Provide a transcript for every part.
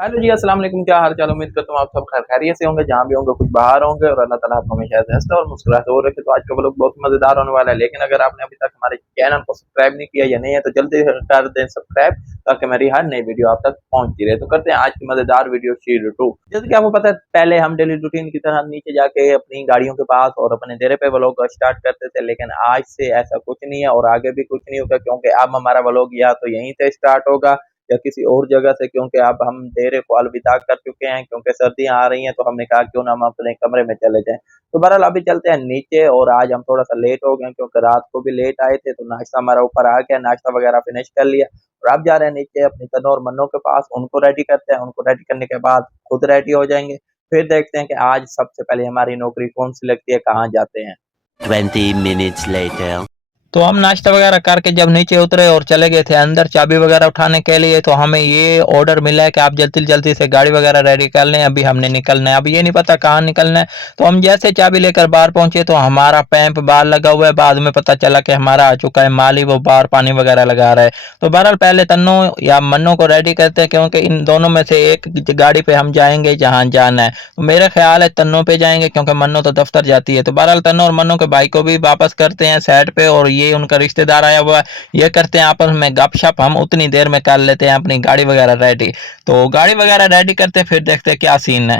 Hello जी, अस्सलाम वालेकुम। क्या हाल चाल? उम्मीद करता हूँ आप सब खैर खैरियत से होंगे, जहाँ भी होंगे कुछ बाहर होंगे और अल्लाह ताला आपको हमेशा हंसते और मुस्कुराते हुए रखे। तो आज का व्लॉग बहुत मजेदार होने वाला है, लेकिन अगर आपने अभी तक हमारे चैनल को सब्सक्राइब नहीं किया या नहीं है तो जल्दी से कर दें सब्सक्राइब, ताकि मेरी हर नई वीडियो आप तक पहुंचती रहे। तो करते हैं आज की मजेदार वीडियो शुरू। जैसे कि आपको पता है, पहले हम डेली रूटीन की तरह नीचे जाके अपनी गाड़ियों के पास और अपने डेरे पे व्लॉग स्टार्ट करते थे, लेकिन आज से ऐसा कुछ नहीं है और आगे भी कुछ नहीं होगा, क्योंकि अब हमारा व्लॉग या तो यहीं से स्टार्ट होगा या किसी और जगह से, क्योंकि अब हम डेरे को अलविदा कर चुके हैं। क्योंकि सर्दियां आ रही हैं तो हमने कहा क्यों ना हम अपने कमरे में चले जाएं। तो बहरहाल अभी चलते हैं नीचे, और आज हम थोड़ा सा लेट हो गए क्योंकि रात को भी लेट आए थे, तो नाश्ता हमारा ऊपर आ गया, नाश्ता वगैरह फिनिश कर लिया और अब जा रहे हैं नीचे अपनी तनो और मन्नो के पास। उनको रेडी करते हैं, उनको रेडी करने के बाद खुद रेडी हो जाएंगे। फिर देखते हैं कि आज सबसे पहले हमारी नौकरी कौन सी लगती है, कहाँ जाते हैं। 20 minutes later. तो हम नाश्ता वगैरह करके जब नीचे उतरे और चले गए थे अंदर चाबी वगैरह उठाने के लिए, तो हमें ये ऑर्डर मिला है कि आप जल्दी जल्दी से गाड़ी वगैरह रेडी कर लें, अभी हमने निकलना है। अभी ये नहीं पता कहाँ निकलना है। तो हम जैसे चाबी लेकर बाहर पहुंचे तो हमारा पैंप बाहर लगा हुआ है। बाद में पता चला कि हमारा आ चुका है माली, वो बाहर पानी वगैरह लगा रहा है। तो बहरहाल पहले तन्नो या मन्नो को रेडी करते हैं, क्योंकि इन दोनों में से एक गाड़ी पे हम जाएंगे जहाँ जाना है। तो मेरा ख्याल है तन्नो पे जाएंगे, क्योंकि मन्नो तो दफ्तर जाती है। तो बहरहाल तन्नो और मन्नो के भाई को भी वापस करते हैं साइड पे, और ये उनका रिश्तेदार आया हुआ है, ये करते हैं आपस में गपशप। हम उतनी देर में कर लेते हैं अपनी गाड़ी वगैरह रेडी। तो गाड़ी वगैरह रेडी करते हैं, फिर देखते हैं क्या सीन है।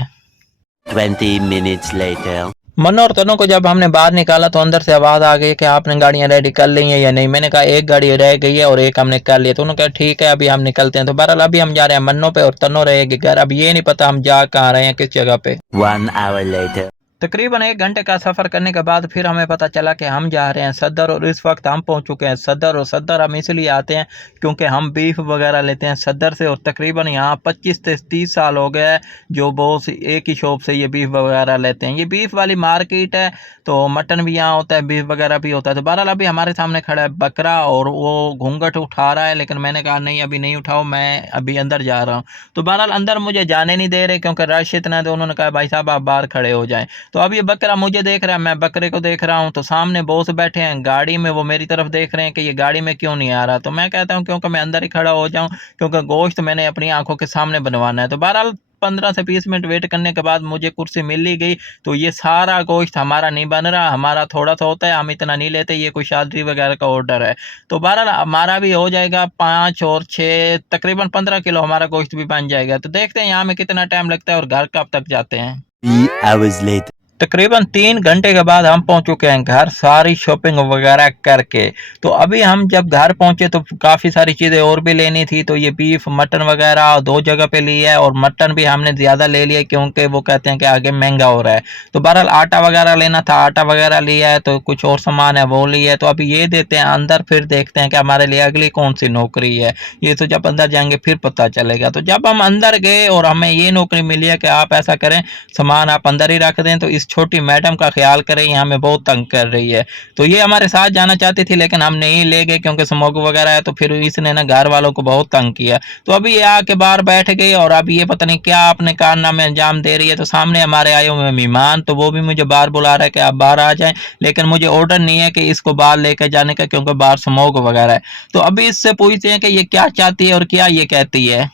20 minutes later. मन्नो और तन्नो को जब हमने बाहर निकाला तो अंदर से आवाज आ गई कि आपने गाड़ियां रेडी कर ली हैं या नहीं। मैंने कहा एक गाड़ी रह गई है और एक हमने कर लिया। तो उन्होंने कहा ठीक है अभी हम निकलते हैं। तो बहरहाल अभी हम जा रहे हैं मन्नो पे और तन्नो रहेगी घर। अब ये नहीं पता हम जा कहाँ रहे हैं, किस जगह पे। 1 hour later. तकरीबन 1 घंटे का सफ़र करने के बाद फिर हमें पता चला कि हम जा रहे हैं सदर, और इस वक्त हम पहुंच चुके हैं सदर। और सदर हम इसलिए आते हैं क्योंकि हम बीफ वगैरह लेते हैं सदर से, और तकरीबन यहाँ 25 से 30 साल हो गए जो बहुत एक ही शॉप से ये बीफ वगैरह लेते हैं। ये बीफ वाली मार्केट है, तो मटन भी यहाँ होता है, बीफ वगैरह भी होता है। तो बहरहाल अभी हमारे सामने खड़ा है बकरा और वो घूंघट उठा रहा है, लेकिन मैंने कहा नहीं अभी नहीं उठाओ, मैं अभी अंदर जा रहा हूँ। तो बहरहाल अंदर मुझे जाने नहीं दे रहे क्योंकि रश इतना है। तो उन्होंने कहा भाई साहब आप बाहर खड़े हो जाएं। तो अब ये बकरा मुझे देख रहा है, मैं बकरे को देख रहा हूँ। तो सामने बॉस बैठे हैं गाड़ी में, वो मेरी तरफ देख रहे हैं कि ये गाड़ी में क्यों नहीं आ रहा। तो मैं कहता हूँ क्योंकि मैं अंदर ही खड़ा हो जाऊं, क्योंकि गोश्त मैंने अपनी आंखों के सामने बनवाना है। तो बहरहाल 15 से 20 मिनट वेट करने के बाद मुझे कुर्सी मिल ही गई। तो ये सारा गोश्त हमारा नहीं बन रहा, हमारा थोड़ा सा होता है, हम इतना नहीं लेते, ये कोई शादी वगैरह का ऑर्डर है। तो बहरहाल हमारा भी हो जाएगा 5 और 6 तकरीबन 15 किलो हमारा गोश्त भी बन जाएगा। तो देखते हैं यहाँ में कितना टाइम लगता है और घर कब तक जाते हैं। 3 hours later. तकरीबन 3 घंटे के बाद हम पहुंच चुके हैं घर, सारी शॉपिंग वगैरह करके। तो अभी हम जब घर पहुंचे तो काफ़ी सारी चीज़ें और भी लेनी थी। तो ये बीफ मटन वगैरह 2 जगह पे लिया है, और मटन भी हमने ज़्यादा ले लिया क्योंकि वो कहते हैं कि आगे महंगा हो रहा है। तो बहरहाल आटा वगैरह लेना था, आटा वगैरह लिया है, तो कुछ और सामान है वो लिया है। तो अभी ये देते हैं अंदर, फिर देखते हैं कि हमारे लिए अगली कौन सी नौकरी है। ये तो जब अंदर जाएंगे फिर पता चलेगा। तो जब हम अंदर गए और हमें ये नौकरी मिली है कि आप ऐसा करें, सामान आप अंदर ही रख दें, तो इस छोटी मैडम का ख्याल करें, ये हमें बहुत तंग कर रही है। तो ये हमारे साथ जाना चाहती थी लेकिन हम नहीं ले गए क्योंकि स्मोक वगैरह है। तो फिर इसने ना घर वालों को बहुत तंग किया। तो अभी ये आके बाहर बैठ गई और अब ये पता नहीं क्या अपने कारनामे अंजाम दे रही है। तो सामने हमारे आए हुए मेहमान, तो वो भी मुझे बाहर बुला रहा है कि आप बाहर आ जाएं, लेकिन मुझे ऑर्डर नहीं है कि इसको बाहर लेकर जाने का, क्योंकि बाहर स्मोक वगैरह है। तो अभी इससे पूछते हैं कि ये क्या चाहती है और क्या ये कहती है।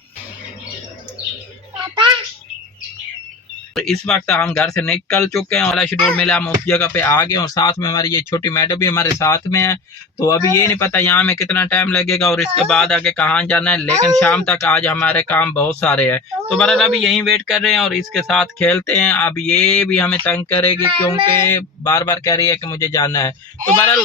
तो इस वक्त हम घर से निकल चुके हैं और शेड्यूल मिला, हम उस जगह पे आ गए और साथ में हमारी ये छोटी मैडम भी हमारे साथ में है। तो अभी ये नहीं पता यहाँ में कितना टाइम लगेगा और इसके बाद आगे कहाँ जाना है, लेकिन शाम तक आज हमारे काम बहुत सारे हैं। तो बहरहाल अभी यहीं वेट कर रहे हैं और इसके साथ खेलते हैं। अब ये भी हमें तंग करेगी क्योंकि बार बार कह रही है कि मुझे जाना है। तो बहरहाल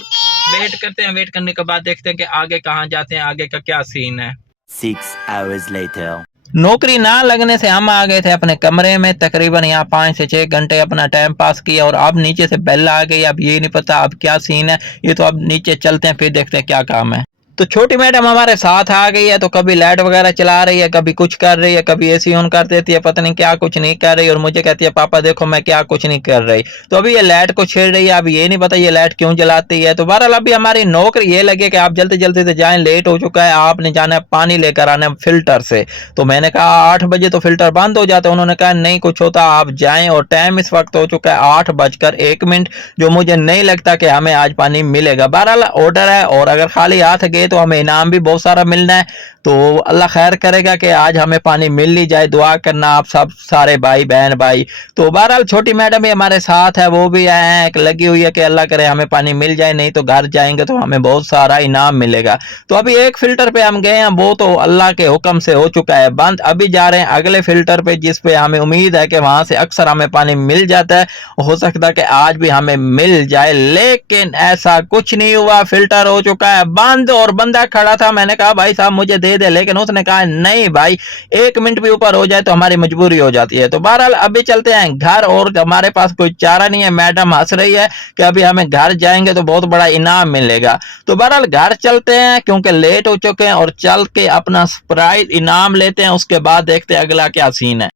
वेट करते हैं, वेट करने के बाद देखते हैं कि आगे कहाँ जाते हैं, आगे का क्या सीन है। 6 hours later. नौकरी ना लगने से हम आ गए थे अपने कमरे में। तकरीबन यहाँ 5 से 6 घंटे अपना टाइम पास किया और अब नीचे से बेल आ गई। अब ये नहीं पता अब क्या सीन है, ये तो अब नीचे चलते हैं फिर देखते हैं क्या काम है। तो छोटी मैडम हमारे साथ आ गई है। तो कभी लाइट वगैरह चला रही है, कभी कुछ कर रही है, कभी एसी ऑन कर देती है, पता नहीं क्या कुछ नहीं कर रही, और मुझे कहती है पापा देखो मैं क्या कुछ नहीं कर रही। तो अभी ये लाइट को छेड़ रही है, अब ये नहीं पता ये लाइट क्यों जलाती है। तो बहरहाल अभी हमारी नौकरी ये लगे कि आप जल्दी जल्दी से जाएं, लेट हो चुका है, आपने जाना है पानी लेकर आना है फिल्टर से। तो मैंने कहा 8 बजे तो फिल्टर बंद हो जाता है। उन्होंने कहा नहीं कुछ होता आप जाएं, और टाइम इस वक्त हो चुका है 8:01, जो मुझे नहीं लगता कि हमें आज पानी मिलेगा। बहरहाल ऑर्डर है और अगर खाली हाथ गए ये तो हमें इनाम भी बहुत सारा मिलना है। तो अल्लाह खैर करेगा कि आज हमें पानी मिल ही जाए। दुआ करना आप सब सारे भाई बहन भाई। तो बहरहाल छोटी मैडम भी हमारे साथ है, वो भी आए हैं, लगी हुई है कि अल्लाह करे हमें पानी मिल जाए, नहीं तो घर जाएंगे तो हमें बहुत सारा इनाम मिलेगा। तो अभी एक फिल्टर पे हम गए हैं, वो तो अल्लाह के हुक्म से हो चुका है बंद। अभी जा रहे हैं अगले फिल्टर पे, जिस पे हमें उम्मीद है कि वहां से अक्सर हमें पानी मिल जाता है। हो सकता है कि आज भी हमें मिल जाए, लेकिन ऐसा कुछ नहीं हुआ। फिल्टर हो चुका है बंद और बंदा खड़ा था। मैंने कहा भाई साहब मुझे दे दे, लेकिन उसने कहा नहीं भाई, 1 मिनट भी ऊपर हो जाए तो हमारी मजबूरी हो जाती है। तो बहरहाल अभी चलते हैं घर, और हमारे पास कोई चारा नहीं है। मैडम हंस रही है कि अभी हमें घर जाएंगे तो बहुत बड़ा इनाम मिलेगा। तो बहरहाल घर चलते हैं क्योंकि लेट हो चुके हैं, और चल के अपना सरप्राइज इनाम लेते हैं। उसके बाद देखते हैं अगला क्या सीन है।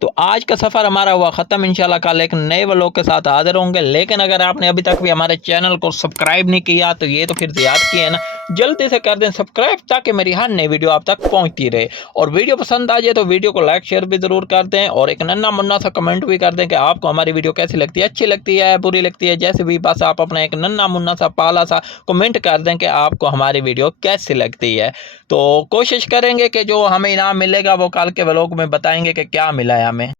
तो आज का सफ़र हमारा हुआ ख़त्म। इंशाल्लाह कल एक नए व्लॉग के साथ हाजिर होंगे। लेकिन अगर आपने अभी तक भी हमारे चैनल को सब्सक्राइब नहीं किया तो ये तो फिर ज़्यादती है ना, जल्दी से कर दें सब्सक्राइब, ताकि मेरी हर नई वीडियो आप तक पहुंचती रहे। और वीडियो पसंद आ जाए तो वीडियो को लाइक शेयर भी ज़रूर कर दें, और एक नन्ना मुन्ना सा कमेंट भी कर दें कि आपको हमारी वीडियो कैसी लगती है, अच्छी लगती है, बुरी लगती है, जैसे भी। बस आप अपना एक नन्ना मुन्ना सा पाला सा कमेंट कर दें कि आपको हमारी वीडियो कैसी लगती है। तो कोशिश करेंगे कि जो हमें इनाम मिलेगा वो कल के व्लॉग में बताएंगे कि क्या मिला है हमें।